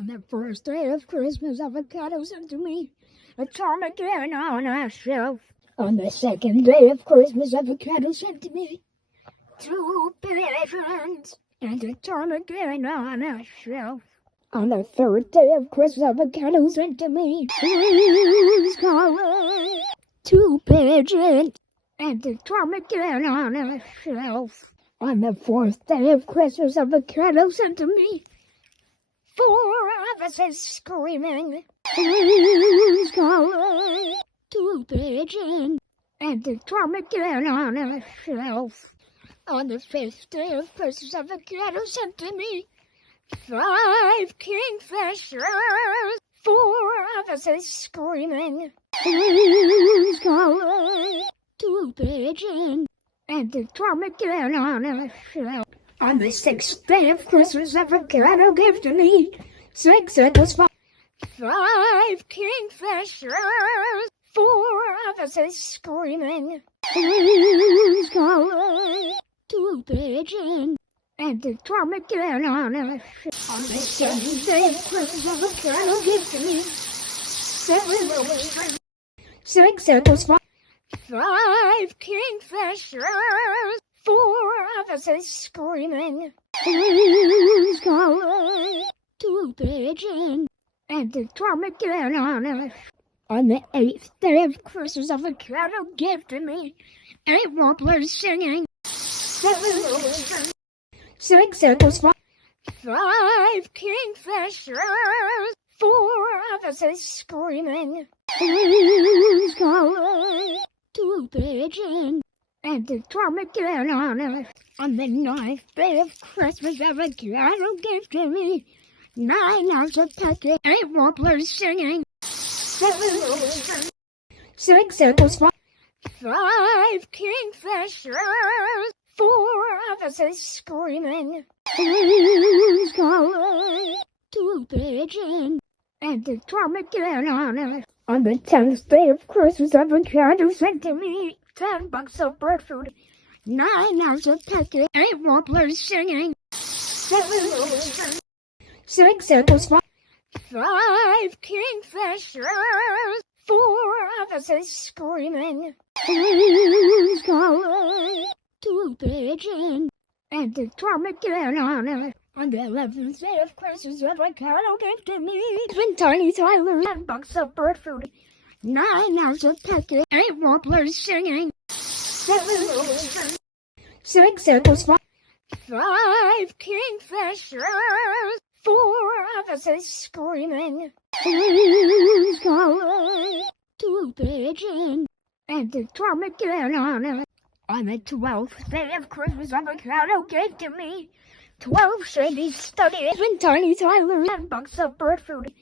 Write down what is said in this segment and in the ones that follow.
On the first day of Christmas, avocado sent to me a ptarmigan on a shelf. On the second day of Christmas, avocado sent to me 2 pigeons and a ptarmigan on a shelf. On the third day of Christmas, avocado sent to me 2 pigeons and a ptarmigan on a shelf. On the fourth day of Christmas, avocado sent to me 4 officers screaming, 2 pigeons and a ptarmigan on a shelf. On the fifth day of Christmas, avocado sent to me 5 kingfishers, 4 officers screaming, 2 pigeons and a ptarmigan on a shelf. On the sixth day of Christmas, avocado gave to me 6 apples, 5 kingfishers, 4 officers screaming, 2 pigeons and a ptarmigan on a shelf. On the seventh day of Christmas, avocado gave to me 6 apples, 5 kingfishers, 4 officers screaming, 2 pigeons and a ptarmigan on a shelf. On the eighth day of Christmas, avocado gave to me 8 warblers singing, 6 apples, 5 kingfishers, 4 officers screaming, 2 pigeons and a ptarmigan on a shelf. On the ninth day of Christmas, avocado gave to me 9 ounces of turkey, 8 warblers singing, 6 apples, 5 kingfishers, 4 officers screaming, 2 pigeons and a ptarmigan on a shelf. On the 10th day of Christmas, avocado sent to me 10 bucks of bird food, 9 ounces of turkey, 8 warblers singing, 6 apples, 5 kingfishers, 4 officers screaming, 2 pigeons and a ptarmigan on a shelf. On the 11th day of Christmas, avocado gave to me Twin Tiny Tyler 10 bucks of bird food, 9 ounces of turkey, 8 warblers singing, 6 apples, 5 kingfishers, 4 officers screaming, 2 pigeons and a ptarmigan on a shelf. On the 12th day of Christmas, avocado gave to me 12 shady studies, Twin Tiny Tyler 10 bucks of bird food,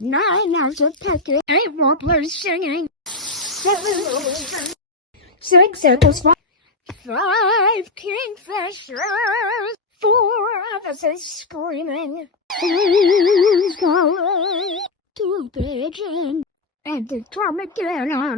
9 ounces of turkey, 8 warblers singing, 6 apples, 5 kingfishers, 4 officers screaming, 2 pigeons and a ptarmigan on